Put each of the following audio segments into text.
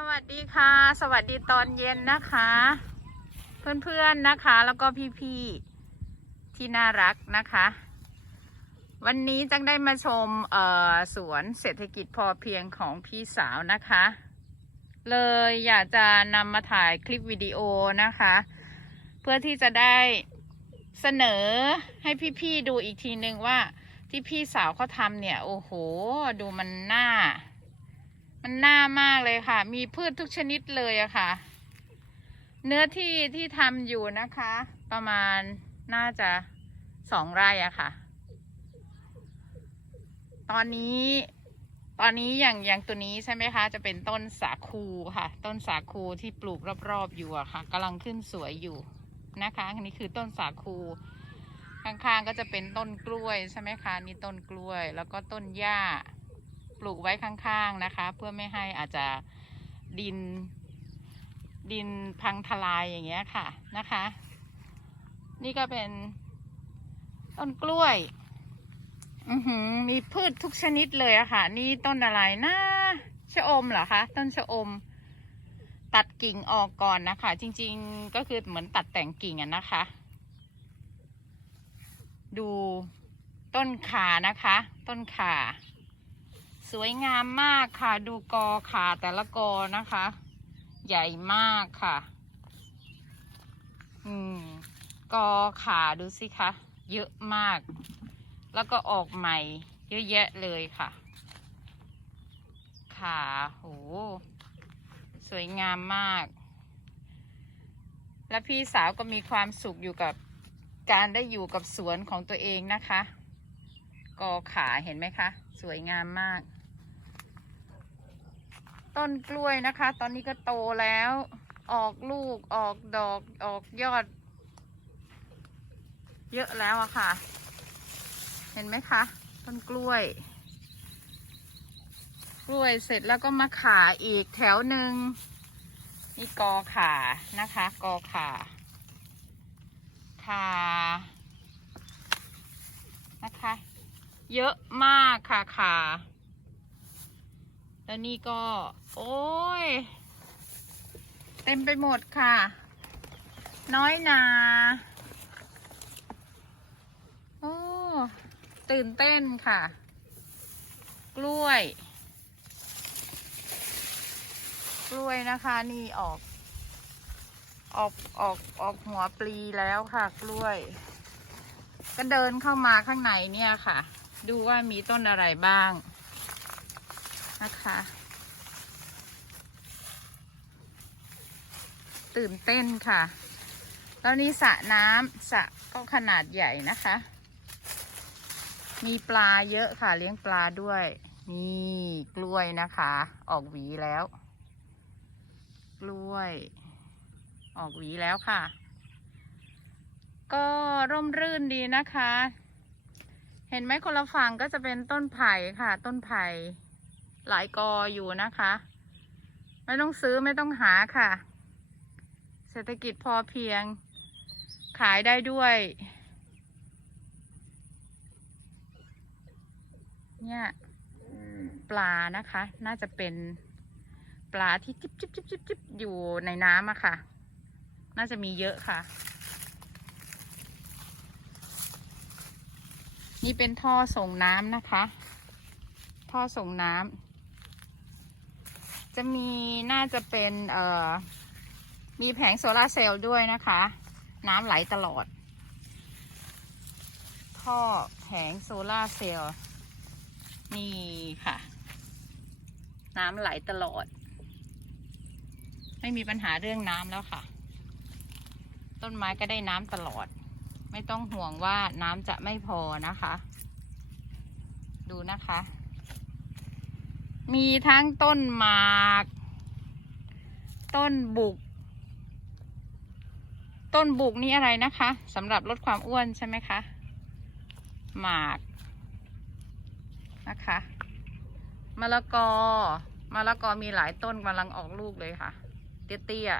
สวัสดีค่ะ สวัสดีตอนเย็นนะคะ เพื่อนๆนะคะ แล้วก็พี่ๆที่น่ารักนะคะ วันนี้จังได้มาชมเอ่อสวนเศรษฐกิจพอเพียงของพี่สาวนะคะ เลยอยากจะนำมาถ่ายคลิปวิดีโอนะคะ เพื่อที่จะได้เสนอให้พี่ๆดูอีกทีนึงว่าที่พี่สาวเขาทำเนี่ย โอ้โห ดูมันน่า มันน่ามากเลยค่ะ มีพืชทุกชนิดเลยอะค่ะ เนื้อที่ที่ทำอยู่นะคะ ประมาณน่าจะสองไร่อะค่ะ ตอนนี้ตอนนี้อย่างอย่างตัวนี้ใช่ไหมคะ จะเป็นต้นสาคูค่ะ ต้นสาคูที่ปลูกรอบๆอยู่อะค่ะกำลังขึ้นสวยอยู่นะคะอันนี้คือต้นสาคูข้างๆก็จะเป็นต้นกล้วยใช่ไหมคะนี่ต้นกล้วย แล้วก็ต้นหญ้า ลูกไว้ข้างๆนะคะ เพื่อไม่ให้อาจจะดิน ดินพังทลายอย่างเงี้ยค่ะนะคะ นี่ก็เป็นต้นกล้วย อือหือ มีพืชทุกชนิดเลยอะค่ะ นี่ต้นอะไรนะชะอมเหรอคะต้นชะอม ตัดกิ่งออกก่อนนะคะ จริง ๆก็คือเหมือนตัดแต่งกิ่งอะนะคะ ดูต้นขานะคะ ต้นขา สวยงามมากค่ะ ดูกอขาแต่ละกอนะคะ ใหญ่มากค่ะ อืม กอขาดูสิคะ เยอะมาก แล้วก็ออกใหม่ เยอะแยะเลยค่ะขาโหสวยงามมาก และพี่สาวก็มีความสุขอยู่กับการได้อยู่กับสวนของตัวเองนะคะ กอขาเห็นไหมคะ สวยงามมาก ต้นกล้วยนะคะ ตอนนี้ก็โตแล้ว ออกลูกออกดอกออกยอด เยอะแล้วอะค่ะ เห็นไหมคะ ต้นกล้วย กล้วยเสร็จแล้วก็มาขาอีกแถวหนึ่งนี่กอขานะคะ กอขาขานะคะ เยอะมากค่ะขา แล้วนี่ก็ โอ้ย เต็มไปหมดค่ะ น้อยนาโอ้ตื่นเต้นค่ะ กล้วย กล้วยนะคะ นี่ออก ออกออกออกหัวปลีแล้วค่ะ กล้วย ก็เดินเข้ามาข้างในเนี่ยค่ะ ดูว่ามีต้นอะไรบ้าง นะคะ ตื่นเต้นค่ะตอนนี้สระน้ำสระก็ขนาดใหญ่นะคะ มีปลาเยอะค่ะเลี้ยงปลาด้วย นี่กล้วยนะคะ ออกหวีแล้ว กล้วย ออกหวีแล้วค่ะ ก็ร่มรื่นดีนะคะเห็นไหมคนละฝั่งก็จะเป็นต้นไผ่ค่ะ ต้นไผ่ หลายกออยู่นะคะ ไม่ต้องซื้อไม่ต้องหาค่ะ เศรษฐกิจพอเพียง ขายได้ด้วย เนี่ยปลานะคะ น่าจะเป็นปลาที่จิบจิบจิบจิบจิบอยู่ในน้ำอะค่ะ น่าจะมีเยอะค่ะ นี่เป็นท่อส่งน้ำนะคะ ท่อส่งน้ำ จะมีน่าจะเป็นเอ่อมีแผงโซลาร์เซลล์ด้วยนะคะ น้ำไหลตลอด ท่อแผงโซลาร์เซลล์นี่ค่ะ น้ำไหลตลอด ไม่มีปัญหาเรื่องน้ำแล้วค่ะ ต้นไม้ก็ได้น้ำตลอด ไม่ต้องห่วงว่าน้ำจะไม่พอนะคะ ดูนะคะ มีทั้งต้นหมาก ต้นบุก ต้นบุกนี่อะไรนะคะสำหรับลดความอ้วนใช่ไหมคะ หมากนะคะมะละกอมะละกอมีหลายต้นกำลังออกลูกเลยค่ะ เตี้ย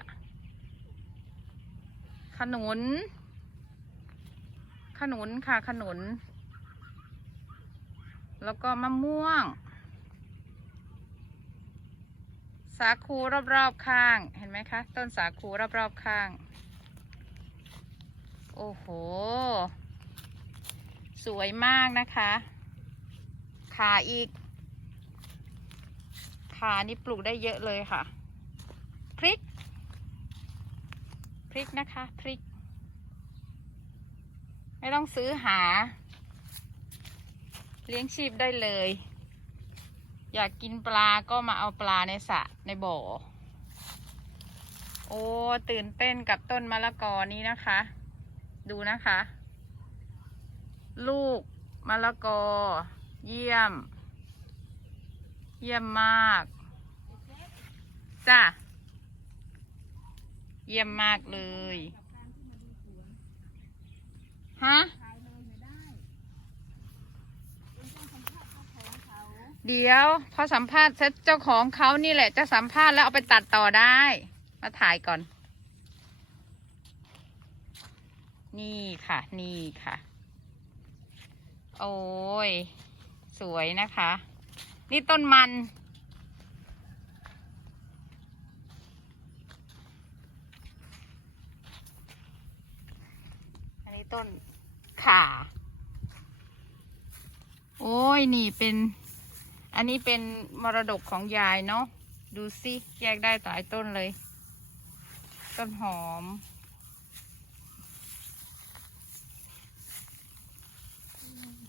ๆขนุน ขนุนค่ะขนุน แล้วก็มะม่วง สาคูรอบๆข้าง เห็นไหมคะ ต้นสาคูรอบๆข้าง โอ้โห สวยมากนะคะ ขาอีก ขานี่ปลูกได้เยอะเลยค่ะ พริก พริกนะคะ พริก ไม่ต้องซื้อหา เลี้ยงชีพได้เลย อยากกินปลาก็มาเอาปลาในสระในบ่อ โอ้ ตื่นเต้นกับต้นมะละกอนี้นะคะ ดูนะคะ ลูกมะละกอ เยี่ยม เยี่ยมมาก จ้ะ เยี่ยมมากเลย ฮะ เดี๋ยวพอสัมภาษณ์เจเจ้าของเขานี่แหละ จะสัมภาษณ์แล้วเอาไปตัดต่อได้ มาถ่ายก่อน นี่ค่ะ นี่ค่ะ โอ้ย สวยนะคะ นี่ต้นมัน อันนี้ต้นข่า โอ้ย นี่เป็น อันนี้เป็นมรดกของยายเนาะ ดูสิแยกได้หลายต้นเลย ต้นหอม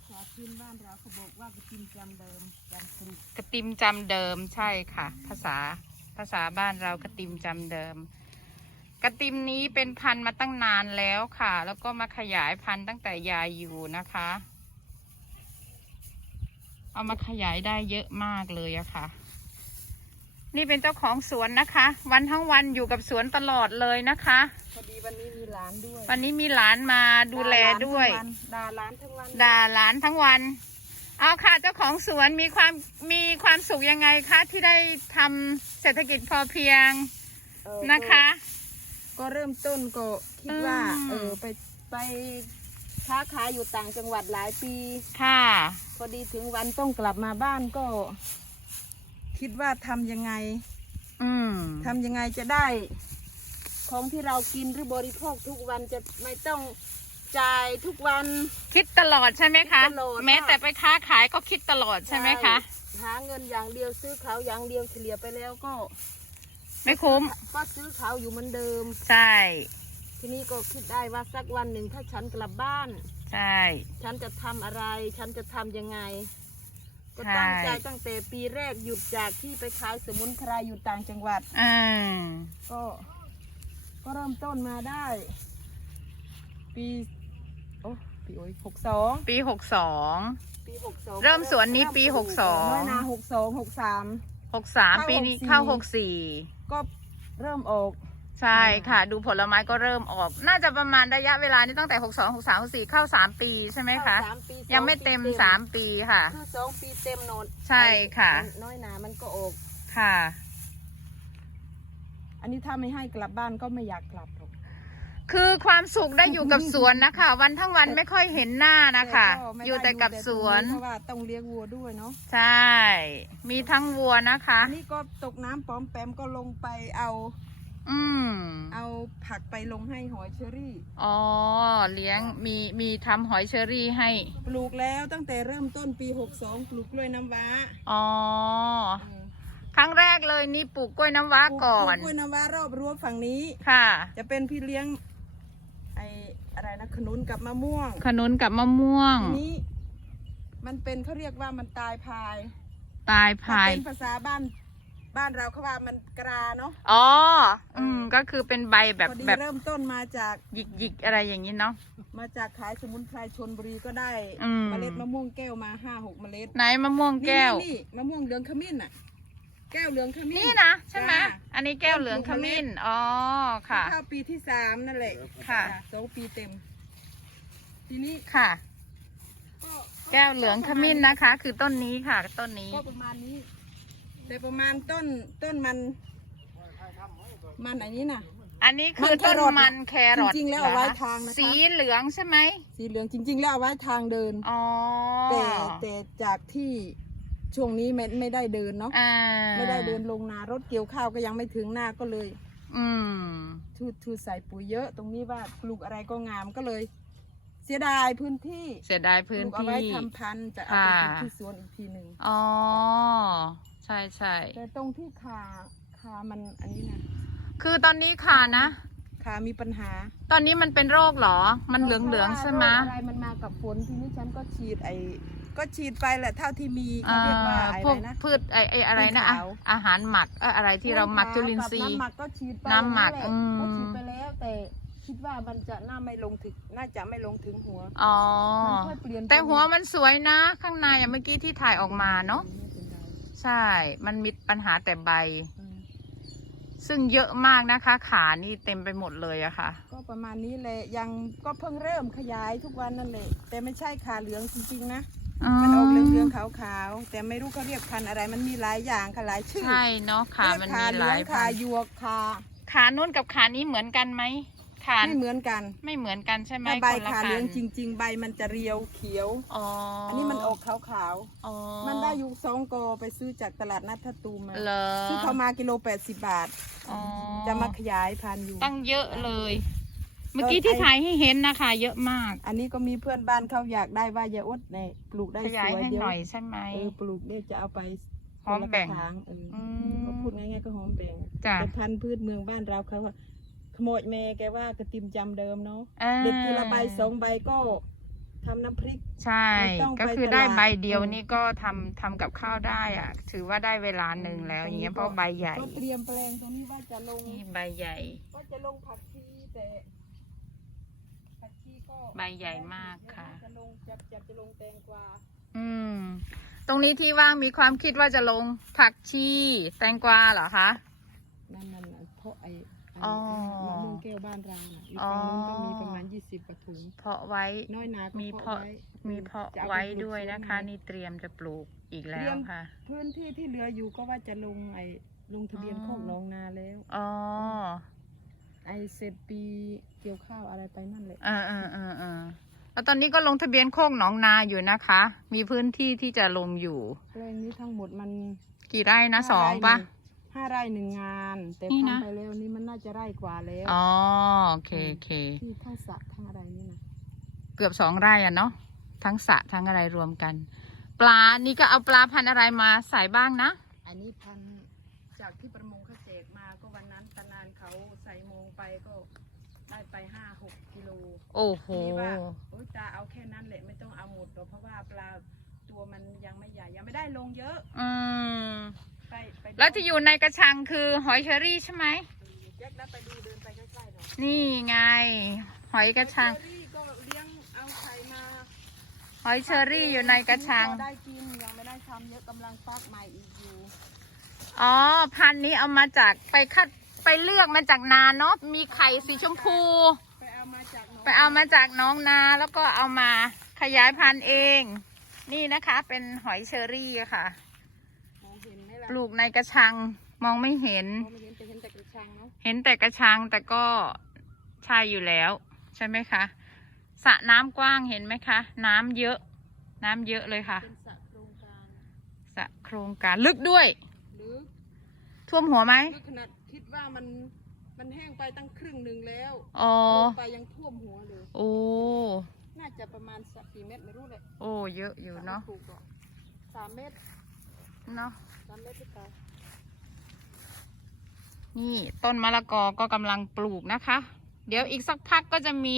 ชาวพื้นบ้านเราเขาบอกว่ากระติมจำเดิมจำกรุบกระติมจำเดิมใช่ค่ะ ภาษาภาษาบ้านเรากระติมจำเดิม กระติมนี้เป็นพันธุ์มาตั้งนานแล้วค่ะ แล้วก็มาขยายพันธุ์ตั้งแต่ยายอยู่นะคะ เอามาขยายได้เยอะมากเลยอะค่ะ นี่เป็นเจ้าของสวนนะคะ วันทั้งวันอยู่กับสวนตลอดเลยนะคะ พอดีวันนี้มีหลานด้วยวันนี้มีหลานมาดูแลด้วย ด่าหลานทั้งวันด่าหลานทั้งวัน เอาค่ะเจ้าของสวนมีความมีความสุขยังไงคะที่ได้ทำเศรษฐกิจพอเพียงเออนะคะ ก็ก็เริ่มต้นก็คิดว่า อืม เออไปไปค้าขายอยู่ต่างจังหวัดหลายปี ค่ะ พอดีถึงวันต้องกลับมาบ้านก็ คิดว่าทำยังไง อืมทำยังไงจะได้ ของที่เรากินหรือบริโภคทุกวันจะไม่ต้องจ่ายทุกวัน คิดตลอดใช่ไหมคะ คิดตลอด แม้แต่ไปค้าขายก็คิดตลอดใช่ไหมคะ หาเงินอย่างเดียวซื้อเขาอย่างเดียวเฉลี่ยไปแล้วก็ ไม่คุ้ม ก็ซื้อเขาอยู่เหมือนเดิม ใช่ ทีนี้ก็คิดได้ว่าสักวันหนึ่งถ้าฉันกลับบ้าน ใช่ ฉันจะทำอะไร ฉันจะทำยังไง ก็ใช่ตั้งใจตั้งแต่ปีแรกหยุดจากที่ไปขายสมุนไพรอยู่ต่างจังหวัดอืมก็ ก็เริ่มต้นมาได้ ปี โอ้ปีโอ้ยหกสองปีหกสอง ปีหกสองเริ่มสวนนี้ปีเริ่มปลูหกสอง น้อยนาหกสองหกสาม หกสามเข้าปีนี้64เข้าหกสี่ ก็เริ่มออก ใช่ค่ะ ดูผลไม้ก็เริ่มออก น่าจะประมาณระยะเวลานี้ตั้งแต่หกสองหกสามหกสี่เข้าสามปีใช่ไหมคะ เข้าสามปียังไม่เต็ม สองปีสามปีค่ะ คือสองปีเต็มโนนใช่ค่ะ น้อยนามันก็ออก ค่ะ อันนี้ถ้าไม่ให้กลับบ้านก็ไม่อยากกลับหรอก คือความสุขได้อยู่กับสวนนะคะ วันทั้งวันไม่ค่อยเห็นหน้านะคะ ก็ไม่ได้อยู่แต่กับสวน เพราะว่าต้องเลี้ยงวัวด้วยเนาะ ใช่ มีทั้งวัวนะคะ อันนี้ก็ตกน้ำปอมแปมก็ลงไปเอา อืมเอาผักไปลงให้หอยเชอรี่ อ๋อ เลี้ยงมีมีทำหอยเชอรี่ให้ ปลูกแล้วตั้งแต่เริ่มต้นปี 62 ปลูกกล้วยน้ำว้าอ๋อเออครั้งแรกเลยนี่ปลูกกล้วยน้ำว้าก่อปลูนกกล้วยน้ำว้ารอบรั้วฝั่งนี้ ค่ะ จะเป็นพี่เลี้ยงไออะไรนะขนุนกับมะม่วงขนุนกับมะม่วง ทีนี้ มันเป็นเขาเรียกว่ามันตายพายตายถ้าพาย เป็นภาษาบ้าน บ้านเราเขาว่ามันกราเนาะอ๋อ อืม ก็คือเป็นใบแบบพอดีแบบเริ่มต้นมาจากหยิกหยิกๆอะไรอย่างนี้เนาะ มาจากขายสมุนไพรชนบุรีก็ได้อืม เมล็ดมะม่วงแก้วมาห้าหกเมล็ดไหนมะม่วงแก้ว นี่นี่มะม่วงเหลืองขมิ้นอะ แก้วเหลืองขมิ้น นี่นะใช่ไหมจ้า อันนี้แก้วเหลืองขมิ้น อ๋อ ค่ะ เข้าปีที่สามนั่นแหละค่ะ สองปีเต็ม ทีนี้ค่ะ ก็แก้วเหลืองขมิ้นนะคะ คือต้นนี้ค่ะ ต้นนี้ ก็ประมาณนี้ แต่ประมาณต้นต้นมัน มันอันนี้น่ะ อันนี้คือมันแคต้นรอทมันแครอทจริงๆแล้วเอาไว้หรคะทางนะคะ สีเหลืองใช่ไหมสีเหลืองจริง ๆ แล้วเอาไว้ทางเดิน อ๋อแต่แต่จากที่ช่วงนี้ไม่ไม่ได้เดินเนาะอ่าไม่ได้เดินลงนารถเกี่ยวข้าวก็ยังไม่ถึงหน้าก็เลยอืมทูทูใส่ปุ๋ยเยอะ ตรงนี้ว่าปลูกอะไรก็งามก็เลย เสียดายพื้นที่เสียดายปพื้นลูกเอาที่ ไว้ทำพันธุ์จะเอาไปปลูกค่ะที่สวนอีกทีหนึ่ง อ๋อ ใช่ใช่แต่ตรงที่ขาขามันอันนี้นะคือตอนนี้ค่ะนะ ขามีปัญหา ตอนนี้มันเป็นโรคเหรอ มันเหลืองเหลืองๆใช่ไหมเพราะว่าโรคอะไรมันมากับฝนทีนี้ฉันก็ฉีดไอ้ก็ฉีดไปแหละเท่าที่มีเขาเรียกว่าอะไรพวกนะพืชไอไออะไรนะพืชอะขาวอาหารหมักเอ่ออะไรที่เราหมักจุลินทรีกับย์น้ำหมักก็ฉีดไปน้ำหมักแหละอืมก็ฉีดไปแล้วแต่คิดว่ามันจะน่าไม่ลงถึงน่าจะไม่ลงถึงหัวอ๋อมันค่อยเปลี่ยนแต่หัวมันสวยนะ ข้างในอะเมื่อกี้ที่ถ่ายออกมาเนาะไม่เป็นไรใช่ มันมีปัญหาแต่ใบอืมซึ่งเยอะมากนะคะ ขานี่เต็มไปหมดเลยอะค่ะ ก็ประมาณนี้แหละยังก็เพิ่งเริ่มขยายทุกวันนั่นแหละแต่ไม่ใช่ขาเหลืองจริงๆนะมันออกเหลืองๆขาวๆแต่ไม่รู้เขาเรียกพันธุ์อะไรมันมีหลายอย่างค่ะหลายชื่อใช่เนาะขามันเรียกมีเหหลือลางยขาพันธุ์หยวกขาขานุ่นกับขานี้เหมือนกันไหม ขาไม่เหมือนกันไม่เหมือนกันใช่ไหมถ้าใบคนละขาเหลืองพันธุ์จริง ๆ ใบมันจะเรียวเขียวอ๋ออัอันนี้มันออกขาวอ๋อๆมันได้อยู่สองกอไปซื้อจากตลาดนัดทัตูมมาเหรอซื้อเขามากิโลแปดสิบบาท อ๋อจะมาขยายพันธุ์อยู่ ตั้งเยอะเลย เมื่อกี้ที่ถ่ายให้เห็นนะคะ เยอะมาก อันนี้ก็มีเพื่อนบ้านเขาอยากได้ว่ายาอดเนี่ยปลูกได้ขสยายวยให้เดี๋ยวหน่อยใช่ไหม เออปลูกเนี่ยจะเอาไปหอมแบ่งคนละกระถางเอออม ก็พูดง่ายๆก็หอมแบ่งจ้ะแต่พันธุ์พืชเมืองบ้านเราเขาว่า ขโมยแม่แกว่ากระติมจำเดิมเนาะอ่าเด็ดทีละใบสองใบก็ทำน้ำพริก ใช่ ไม่ต้องไปก็คือได้ตลาดใบเดียวอืมนี่ก็ทำทำกับข้าวได้อะถือว่าได้เวลาหนึ่งแล้วอืมอย่างเงี้ยตรงนี้เพราะก็ใบใหญ่ก็เตรียมแปลงตรงนี้ว่าจะลง นี่ใบใหญ่ว่าจะลงผักชีแต่ผักชีก็ใบใหญ่มากค่ะ จะลงจะจะจะลงแตงกวาอืม ตรงนี้ที่ว่างมีความคิดว่าจะลงผักชีแตงกวาเหรอคะ นั่นนั่นน่ะเพราะไอ้ไอ้อ๋อมะม่วงแก้วบ้านเราน่ะอยู่อ๋อตรงนู้นก็มีประมาณยี่สิบกระถุงเพาะไว้ น้อยนาก็มีเพาะเพาะ ไว้มีเพาะจะอปไว้ปลูกด้วยสนะคะใหม่นี่เตรียมจะปลูกอีกแล้เตรีวยมค่ะ พื้นที่ที่เหลืออยู่ก็ว่าจะลงไอ้ลงทะเบียนอ๋อ โคกหนองนาแล้ว อ๋อไอ้เสร็จปีเกี่ยวข้าวอะไรไปนั่นแหละเออเออเออเออแล้วตอนนี้ก็ลงทะเบียนโคกหนองนาอยู่นะคะ มีพื้นที่ที่จะลงอยู่ แปลงนี้ทั้งหมดมันกี่ไร่นะห้าสองไร่ปะหนึ่ ห้าไร่หนึ่งงาน แต่นี่นะ ทำไปแล้วนี่มันน่าจะไร่กว่าแล้วอ๋อโอเคโอเค ที่ทั้งสระทั้งอะไรนี่นะเกือบสองไร่อะเนาะทั้งสระทั้งอะไรรวมกัน ปลานี่ก็เอาปลาพันธุ์อะไรมาใส่บ้างนะ อันนี้พันธุ์จากที่ประมงเขาแจกมาก็วันนั้นตานานเขาใส่โมงไปก็ได้ไปห้าหกกิโลโอ้โห นี่ว่าโอ้ยตาเอาแค่นั้นแหละไม่ต้องเอาหมดหรอกเพราะว่าปลาตัวมันยังไม่ใหญ่ยังไม่ได้ลงเยอะ อืม ไปไปดูแล้วที่อยู่ในกระชังคือหอยเชอรี่ใช่ไหม แยกแล้วไปดูเดินไปใกล้ๆหน่อยนี่ไง หอยกระชัง เชอรี่ก็เลี้ยงเอาไข่มาหอยเชอรี่อยู่ในกระชัง พอได้กินยังไม่ได้ทำเยอะกำลังฟักใหม่อีกอยู่ อ๋อ พันธุ์นี้เอามาจากไปคัดไปเลือกมาจากนาเนาะ มีไข่สีชมพู ไปเอามาจากหนองไปเอามาจากน้องนาแล้วก็เอามาขยายพันธุ์เอง นี่นะคะเป็นหอยเชอรี่อะค่ะ ปลูกในกระชังมองไม่เห็นมองไม่เห็นแต่เห็นแต่กระชังเนาะเห็นแต่กระชังแต่ก็ใช่อยู่แล้ว ใช่ไหมคะสระน้ำกว้างเห็นไหมคะ น้ำเยอะ น้ำเยอะเลยค่ะเป็นสระโครงการสระโครงการลึกด้วย หรือท่วมหัวไหมคือขนาดคิดว่ามันมันแห้งไปตั้งครึ่งหนึ่งแล้วอ๋อลงไปยังท่วมหัวเลย โอ้น่าจะประมาณสักกี่เมตรไม่รู้เลยโอ้เยอะอยู่เนาะ ถูกหรอกสามเมตร เนาะสามเมตรหรือเปล่านี่ต้นมะละกอก็กำลังปลูกนะคะ เดี๋ยวอีกสักพักก็จะมี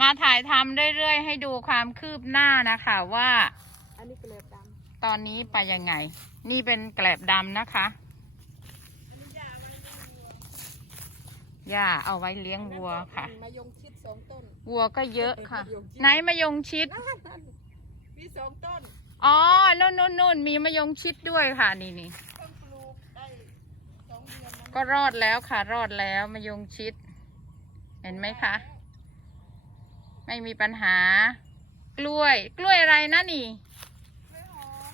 มาถ่ายทำเรื่อยๆ ให้ดูความคืบหน้านะคะว่าอันนี้เกลือดำตอนนี้ไปยังไง นี่เป็นแกลบดำนะคะอันนี้ยาไว้เลี้ยงวัวหญ้าเอาไว้เลี้ยงวัวค่ะ มายงชิดสองต้น วัวก็เยอะค่ะมะยงชิดไหนมะยงชิดนั่นนั่นมีสองต้น อ๋อนู่นนู่นนู่นมีมะยงชิดด้วยค่ะนี่นี่ก็รอดแล้วค่ะ รอดแล้วมะยงชิด เห็นไหมคะ ไม่มีปัญหา กล้วย กล้วยอะไรนะนี่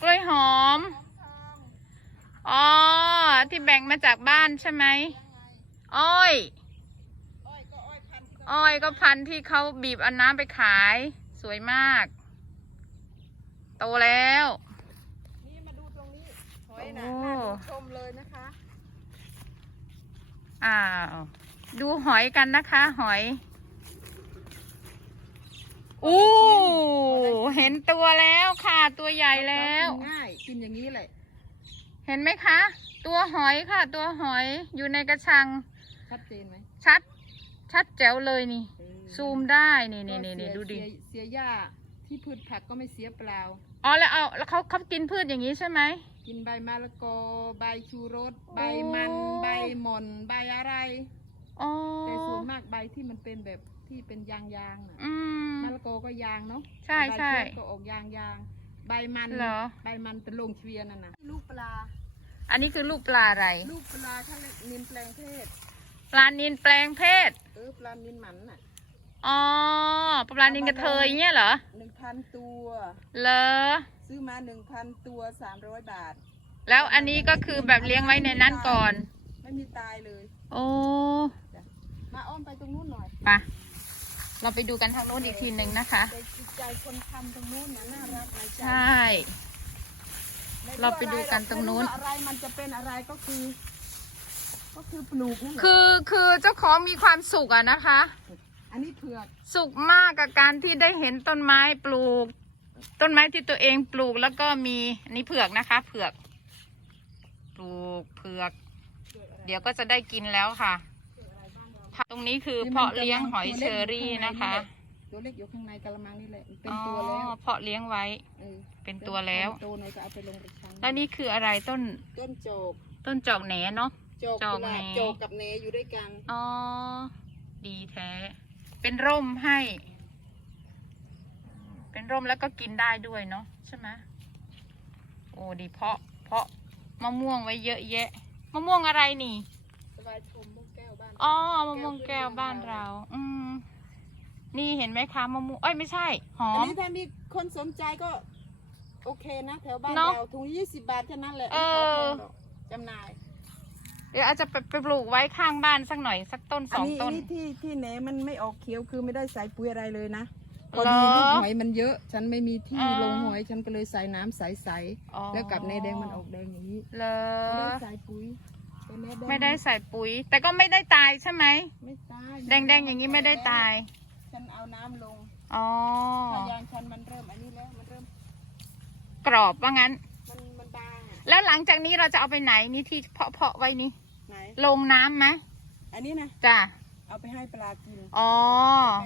กล้วยหอมอ๋อที่แบ่งมาจากบ้านใช่ไหมอ้อยอ้อยก็อ้อยพันอ้อยก็พันที่เขาบีบเอาน้ำไปขาย สวยมาก โตแล้ว นี่มาดูอยนะโอ้น่าดูชมเลยนะคะอ้าวดูหอยกันนะคะ หอยอู้เห็นตัวแล้วค่ะ ตัวใหญ่แล้วกินง่ายกินอย่างนี้แหละเห็นไหมคะ ตัวหอยค่ะ ตัวหอยอยู่ในกระชัง ชัดเจนไหมชัด ชัดแจ๋วเลยนี่เออซูมได้นี่นี่นี่ก็นี่เสียดูดิเสียเสียหญ้าที่พืชผักก็ไม่เสียเปล่า อ๋อแล้วเอาแล้วเขาเขากินพืชอย่างนี้ใช่ไหม กินใบมะละกอ ใบชูรสโอ้ใบมันใบหม่อน ใบอะไร อ๋อแต่ส่วนมากใบที่มันเป็นแบบที่เป็นยางยางๆน่ะอืม มะละกอก็ยางเนาะใช่ใบใช่ชูรสก็ออกยางยางๆใบมัน เหรอ ใบมันเป็นลงเชวียนั่นนะลูกปลา อันนี้คือลูกปลาอะไร ลูกปลาเขาเรียกนินแปลงเพศ ปลานินแปลงเพศ เออปลานินหมันน่ะ อ๋อปลานินกระเทยเนี่ยเหรอหนึ่งพันตัวเหรอซื้อมาหนึ่งพันตัวสามร้อยบาท แล้วอันนี้ก็คือแบบเลี้ยงไว้ในนั้นก่อน ไม่มีตายเลย โอ้จ้ะมาอ้อมไปตรงนู้นหน่อยไปะเราไปดูกันทางโน้นอีกทีหนึ่งนะคะใจจิตใจคนทำตรงนู้นนะน่ารักนะใจใช่ เราไปดูกันตรงนู้นไม่ว่าอะไรมันจะเป็นอะไรก็คือ ก็คือปลูกนั่นแหละคือคือเจ้าของมีความสุขอะนะคะ อันนี้เผือกสุขมากกับการที่ได้เห็นต้นไม้ปลูก ต้นไม้ที่ตัวเองปลูกแล้วก็มีอันนี้เผือกนะคะ เผือก ปลูกเผือก เดี๋ยวก็จะได้กินแล้วค่ะตรงนี้คือเพาะเลี้ยงหอยเชอรี่นะคะ ตัวเล็กอยู่ข้างในกะละมังนี่แหละมันเป็นอ๋อตัวแล้วเพาะเลี้ยงไว้เออเป็นตัวแล้วตัวหน่อยก็เอาไปลงกระชังแล้วนี่คืออะไรต้นต้นโจกต้นจอกแหนเนาะโจกโจกกุหลาบแหน่โจกกับเนอยู่ด้วยกันอ๋อดีแท้ เป็นร่มให้ เป็นร่มแล้วก็กินได้ด้วยเนาะใช่ไหมโอ้ดีเพาะ เพาะมะม่วงไว้เยอะแยะ มะม่วงอะไรนี่สบายชมมุกแก้วบ้านอ๋อมะม่วงแก้วบ้านเรา อืมนี่เห็นไหมคะมะม่วงเอ้ยไม่ใช่ หออันม นี้ถ้ามีคนสนใจก็ โอเคนะ แถวบ้านเนอะเราถุงยี่สิบบาทแค่นั้นแหละเออ ไม่แพงหรอกจำหน่าย เดี๋ยวอาจจะไปไปปลูกไว้ข้างบ้านสักหน่อยสักต้นสอันองนี้ต้นนี่ที่ที่แหนมันไม่ออกเขียวคือไม่ได้ใส่ปุ๋ยอะไรเลยนะพเหรออดีลูกหอยมันเยอะ ฉันไม่มีที่อ๋อลงหอยฉันก็เลยใส่น้ำใสอ๋อ ๆแล้วกับเนแดงมันออกแดงอย่างนี้เลไม่ได้อใส่ปุ๋ยแต่เนแดงไม่ได้ใส่ปุ๋ย แต่ก็ไม่ได้ตายใช่ไหมไม่ตายแดงๆอย่างนี้ไม่ได้ตายฉันเอาน้ำลงอ๋อพยางฉันมันเริ่มอันนี้แล้วมันเริ่มกรอบว่างั้น มันมันบางอะแล้วหลังจากนี้เราจะเอาไปไหนนี่ที่เพาะเพาะไว้นี่ไหน ลงน้ำไหมอันนี้นะจ้ะเอาไปให้ปลากินอ๋อ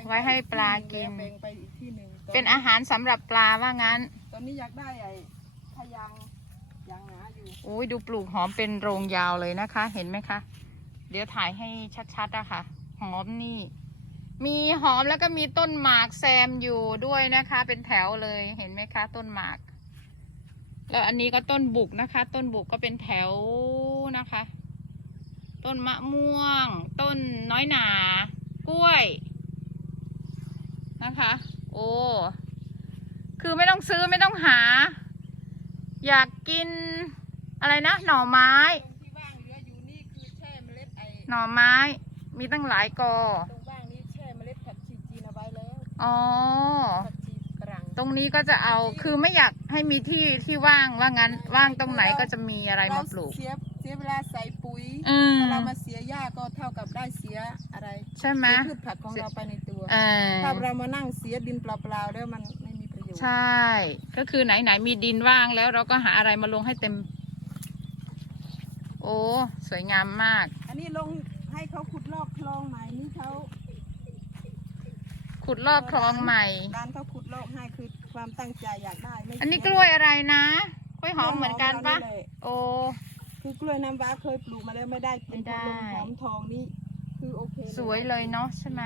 ไว้ให้ปลากิน แบ่งไปอีกที่หนึ่งเป็นอาหารสำหรับปลาว่างั้น ตอนนี้อยากได้ไอ้พยางยางหนาอยู่โอ้ยดูปลูกหอมเป็นโรงยาวเลยนะคะ เห็นไหมคะ เดี๋ยวถ่ายให้ชัดๆอะค่ะหอมนี่ มีหอมแล้วก็มีต้นหมากแซมอยู่ด้วยนะคะ เป็นแถวเลยเห็นไหมคะ ต้นหมาก แล้วอันนี้ก็ต้นบุกนะคะ ต้นบุกก็เป็นแถวนะคะ ต้นมะม่วง ต้นน้อยหนา กล้วย นะคะ โอ้คือไม่ต้องซื้อไม่ต้องหา อยากกินอะไรนะ หน่อไม้ตรงที่ว่างเหลืออยู่นี่คือแช่เมล็ดไอ้หน่อไม้ มีตั้งหลายกอ ตรงว่างนี้แช่เมล็ดผักชีจีนเอาไว้แล้วอ๋อ ผักชีฝรั่งตรงนี้ก็จะเอา คือไม่อยากให้มีที่ที่ว่างว่างั้น ว่างตรงไหนก็จะมีอะไรมาปลูก เสีย สียเวลาใส่ปุ๋ยอืมถ้าเรามาเสียหญ้าก็เท่ากับได้เสียอะไรใช่ไหมเสียพืชผักของเราไปในตัว เออถ้าเรามานั่งเสียดินเปล่าๆแล้วมันไม่มีประโยชน์ใช่ ก็คือไหนไหนๆมีดินว่างแล้วเราก็หาอะไรมาลงให้เต็ม โอ้ สวยงามมาก อันนี้ลงให้เขาขุดลอกคลองใหม่นี่เขาขุดลอกคลองใหม่ ร้านเขาขุดลอกให้คือความตั้งใจอยากได้ไม่อันนี้เสีกล้วยอะไรนะ กล้วยหอมเหมือนกันปะแหลโอ้ คือกล้วยน้ำว้าเคยปลูกมาแล้วไม่ได้ไม่ได้ลงหอมทองนี่คือโอเคสวยเลยเนาะใช่ไหม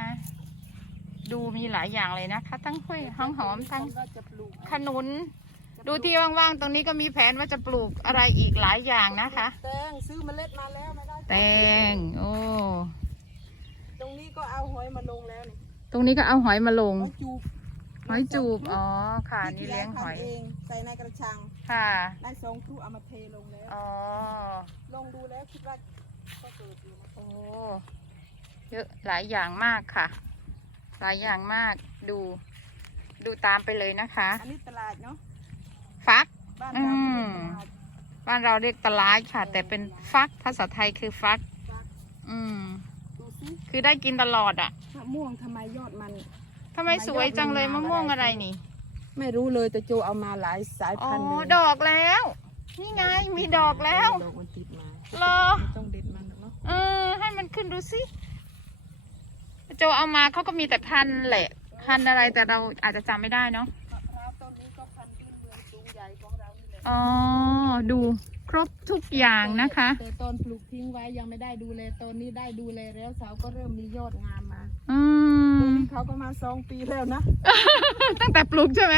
ดูมีหลายอย่างเลยนะคะทั้งกล้วยหอมหอมๆทั้งก็จะปลูกขนุน ดูที่ว่างๆ ตรงนี้ก็มีแผนว่าจะปลูกอะไรอีกหลายอย่างนะคะ แตงซื้อเมล็ดมาแล้วไม่ได้แตงโอ้ตรงนี้ก็เอาหอยมาลงแล้วนี่ตรงนี้ก็เอาหอยมาลง หอยจูบหอยจูบสงอ๋อค่ะครุนี่เลี้ยงหอยที่ทำเองใส่ในกระชัง ค่ะ ได้สองครูเอามาเทลงแล้ว อ๋อ ลองดูแล้วคิดว่าก็เกิดอยู่นะโอ้ เยอะหลายอย่างมากค่ะ หลายอย่างมาก ดู ดูตามไปเลยนะคะ อันนี้ตลาดเนาะ ฟัก บ้านอืเราม เป็นตลาดบ้านเราเรียกตะไลค่ะ แต่เป็นฟัก ภาษาไทยคือฟักอืม ดูสิคือได้กินตลอดอะมะม่วงทำไมยอดมัน ทำไมสวยจังเลยมะม่วงอะไรนี่ ไม่รู้เลยแต่โจเอามาหลายสายอ๋อพันธุ์เลยดอกแล้ว นี่ไงมีดอกแล้วดอกมันติดมาเหรอ ไม่ต้องเด็ดมันหรอกเนาะเออ ให้มันขึ้นดูสิโจเอามาเขาก็มีแต่พันธุ์แหละ พันธุ์อะไรแต่เราอาจจะจำไม่ได้เนาะมะพร้าวต้นนี้ก็พันธุ์พื้นเมืองสูงใหญ่ของเรานี่แหละอ๋อ ดู ครบทุกอย่างนะคะ แต่ตอนปลูกทิ้งไว้ยังไม่ได้ดูแลตอนนี้ได้ดูแลแล้วเสาก็เริ่มมียอดงามมาอืตรงมนี้เขาก็มาสองปีแล้วนะตั้งแต่ปลูกใช่ไหม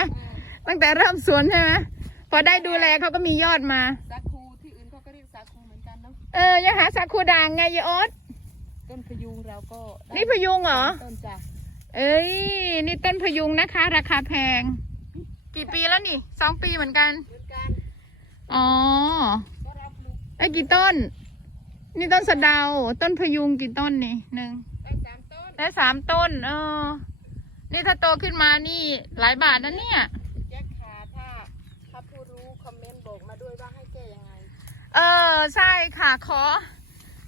ตั้งแต่เริ่มสวนใช่ไหม พอได้ดูแลเขาก็มียอดมา สาคูที่อื่นเขาก็เรียกสาคูเหมือนกันเนาะเออยังหาสาคูด่างไงยายออสต้นพยุงเราก็ได้นี่พยุงเหรอ ต้นจ้ะเอ้ย นี่ต้นพยุงนะคะ ราคาแพง กี่ปีแล้วนี่ สองปีเหมือนกันเหมื อนกันอ๋อก็เราปลูกไอ้ยกี่ต้น นี่ต้นสะเดา ต้นพยุงกี่ต้นนี่หนึ่งได้สามต้นได้สามต้น เออ นี่ถ้าโตขึ้นมานี่หลายบาทนะเนี่ยแก้ขาถ้าถ้าผู้รู้คอมเมนต์บอกมาด้วยว่าให้แก้ยังไง เออ ใช่ค่ะขอ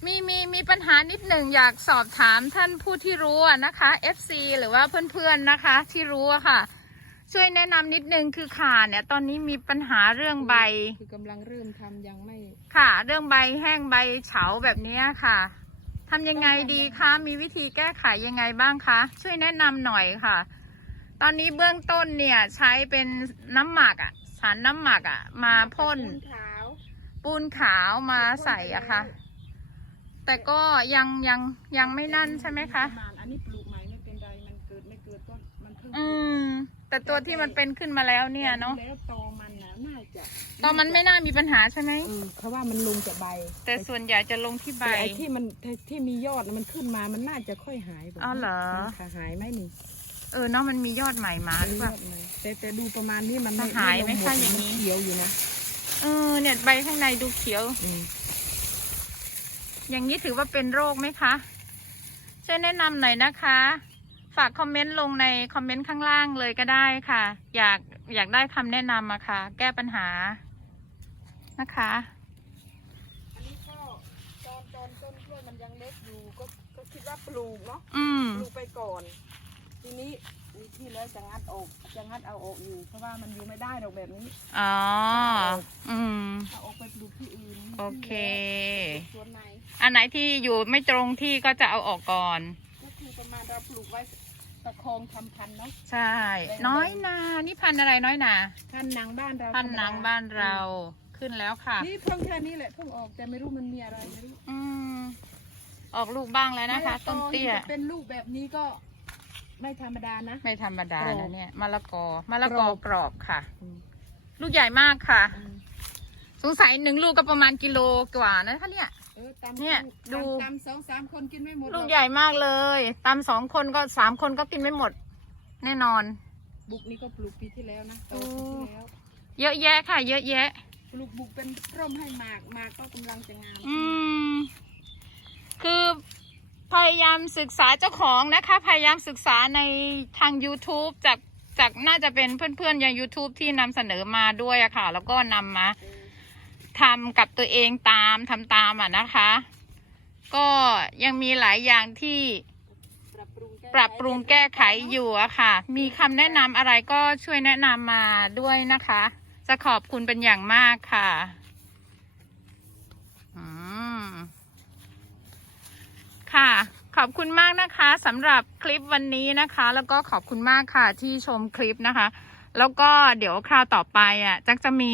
มีมีมีปัญหานิดหนึ่งอยากสอบถามท่านผู้ที่รู้อะนะคะ FC หรือว่าเพื่อนๆนะคะ ที่รู้อะค่ะ ช่วยแนะนำนิดนึงคือข่าเนี่ย ตอนนี้มีปัญหาเรื่องใบ คือกำลังเริ่มทำยังไม่ค่ะ เรื่องใบแห้งใบเฉาแบบเนี้ยค่ะทำยังไงดีคะ มีวิธีแก้ไขยังไงบ้างคะ ช่วยแนะนำหน่อยค่ะ ตอนนี้เบื้องต้นเนี่ยใช้เป็นน้ำหมักอะสารน้ำหมักอะมาพ่นปูขาวปูนขาวมาใส่อะค่ะ แต่ก็ยังยังยังไม่นั่นใช่ไหมคะ ประมาณอันนี้ปลูกใหม่ไม่เป็นไรมันเกิดไม่เกิดก็มันเพิ่งอืม แต่ตัวที่มันเป็นขึ้นมาแล้วเนี่ยเนาะแล้วตอมันนะน่าจะตอนมันไม่น่ามีปัญหาใช่ไหมเออเขาว่ามันลงจากใบแต่ส่วนใหญ่จะลงที่ใบ แต่ไอ้ที่มันที่มียอดน่ะมันขึ้นมามันน่าจะค่อยหายบอกอ๋อเหรอค่ะหายไหมนี่เออเนาะมันมียอดใหม่มาหรือเปล่าแต่แต่ดูประมาณนี้มันไม่หายไหมลงคะดอย่างนี้เขียวอยู่นะเออเนี่ยใบข้างในดูเขียว อืมอย่างนี้ถือว่าเป็นโรคไหมคะ ช่วยแนะนำหน่อยนะคะ ฝากคอมเมนต์ลงในคอมเมนต์ข้างล่างเลยก็ได้ค่ะ อยากอยากได้คำแนะนำอะค่ะ แก้ปัญหานะคะอันนี้ก็ตอนตอนต้นกล้วยมันยังเล็กอยู่ก็ก็คิดว่าปลูกเนาะอืม ปลูกไปก่อน ทีนี้วิธีแล้วจะงัดออกจะงัดเอาออกอยู่ เพราะว่ามันอยู่ไม่ได้หรอกแบบนี้อ๋อ อืม เอาออกไปปลูกที่อื่นโอเค สวนไหนอันไหนที่อยู่ไม่ตรงที่ก็จะเอาออกก่อน ก็คือประมาณเราปลูกไว้ ประคองทำพันธุ์เนาะใช่ น้อยนา นี่พันธุ์อะไรน้อยนา พันธุ์หนังบ้านเราพันธุ์หนังบ้านเราขึ้นแล้วค่ะ นี่เพิ่งแค่นี้แหละเพิ่งออกแต่ไม่รู้มันมีอะไรไม่รู้อืมออกลูกบ้างแล้วนะคะ ต้นเตี้ยจะเป็นลูกแบบนี้ก็ไม่ธรรมดานะ ไม่ธรรมดากรอบนะเนี่ยมะละกอมะละกอกรอบกรอบค่ะ ลูกใหญ่มากค่ะอืมสงสัยหนึ่งลูกก็ประมาณกิโลกว่านะคะเนี่ย เออตามเนี่ยตามดูตามสองสามคนกินไม่หมดลูกรอใหญ่มากเลยตามสองคนก็สามคนก็กินไม่หมด แน่นอน บุกนี่ก็ปลูกปีที่แล้วนะโตปีที่แล้วเยอะแยะค่ะ เยอะแยะ ปลูกบุกเป็นร่มให้หมากหมากก็กำลังจะงามอืม คือพยายามศึกษาเจ้าของนะคะ พยายามศึกษาในทาง YouTube จากจากน่าจะเป็นเพื่อนๆอย่าง YouTube ที่นำเสนอมาด้วยอะค่ะ แล้วก็นำมา ทำกับตัวเองตามทำตามอะนะคะ ก็ยังมีหลายอย่างที่ปรับปรุงแก้ไขอยู่อะค่ะ มีคำแนะนำอะไรก็ช่วยแนะนำมาด้วยนะคะ จะขอบคุณเป็นอย่างมากค่ะอืมค่ะ ขอบคุณมากนะคะสำหรับคลิปวันนี้นะคะ แล้วก็ขอบคุณมากค่ะที่ชมคลิปนะคะ แล้วก็เดี๋ยวคราวต่อไปอะจักจะมี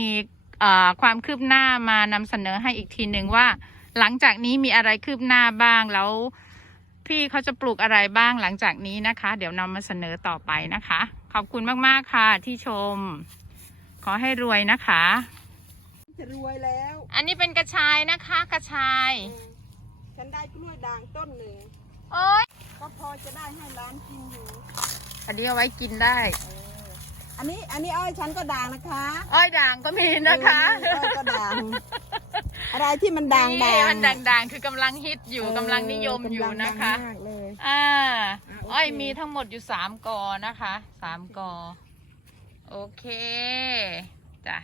ความคืบหน้ามานำเสนอให้อีกทีหนึ่งว่า หลังจากนี้มีอะไรคืบหน้าบ้างแล้ว พี่เขาจะปลูกอะไรบ้างหลังจากนี้นะคะ เดี๋ยวนำมาเสนอต่อไปนะคะ ขอบคุณมากๆค่ะที่ชม ขอให้รวยนะคะ จะรวยแล้ว อันนี้เป็นกระชายนะคะ กระชายอืมฉันได้กล้วยด่างต้นหนึ่งโอ้ยก็พอจะได้ให้ร้านกินอยู่อันนี้เอาไว้กินได้เอออันนี้อันนี้อ้อยฉันก็ด่างนะคะอ้อยด่างก็มีนะคะเอออ้อยก็ด่างอะไรที่มันด่างนี่ด่างมันด่างๆคือกำลังฮิตอยู่กำลังนิยมอยู่นะคะกำลังดังมากเลยอ่าอะโอเคอ้อยมีทั้งหมดอยู่สามกอนะคะสามกอโอเคจ้ะ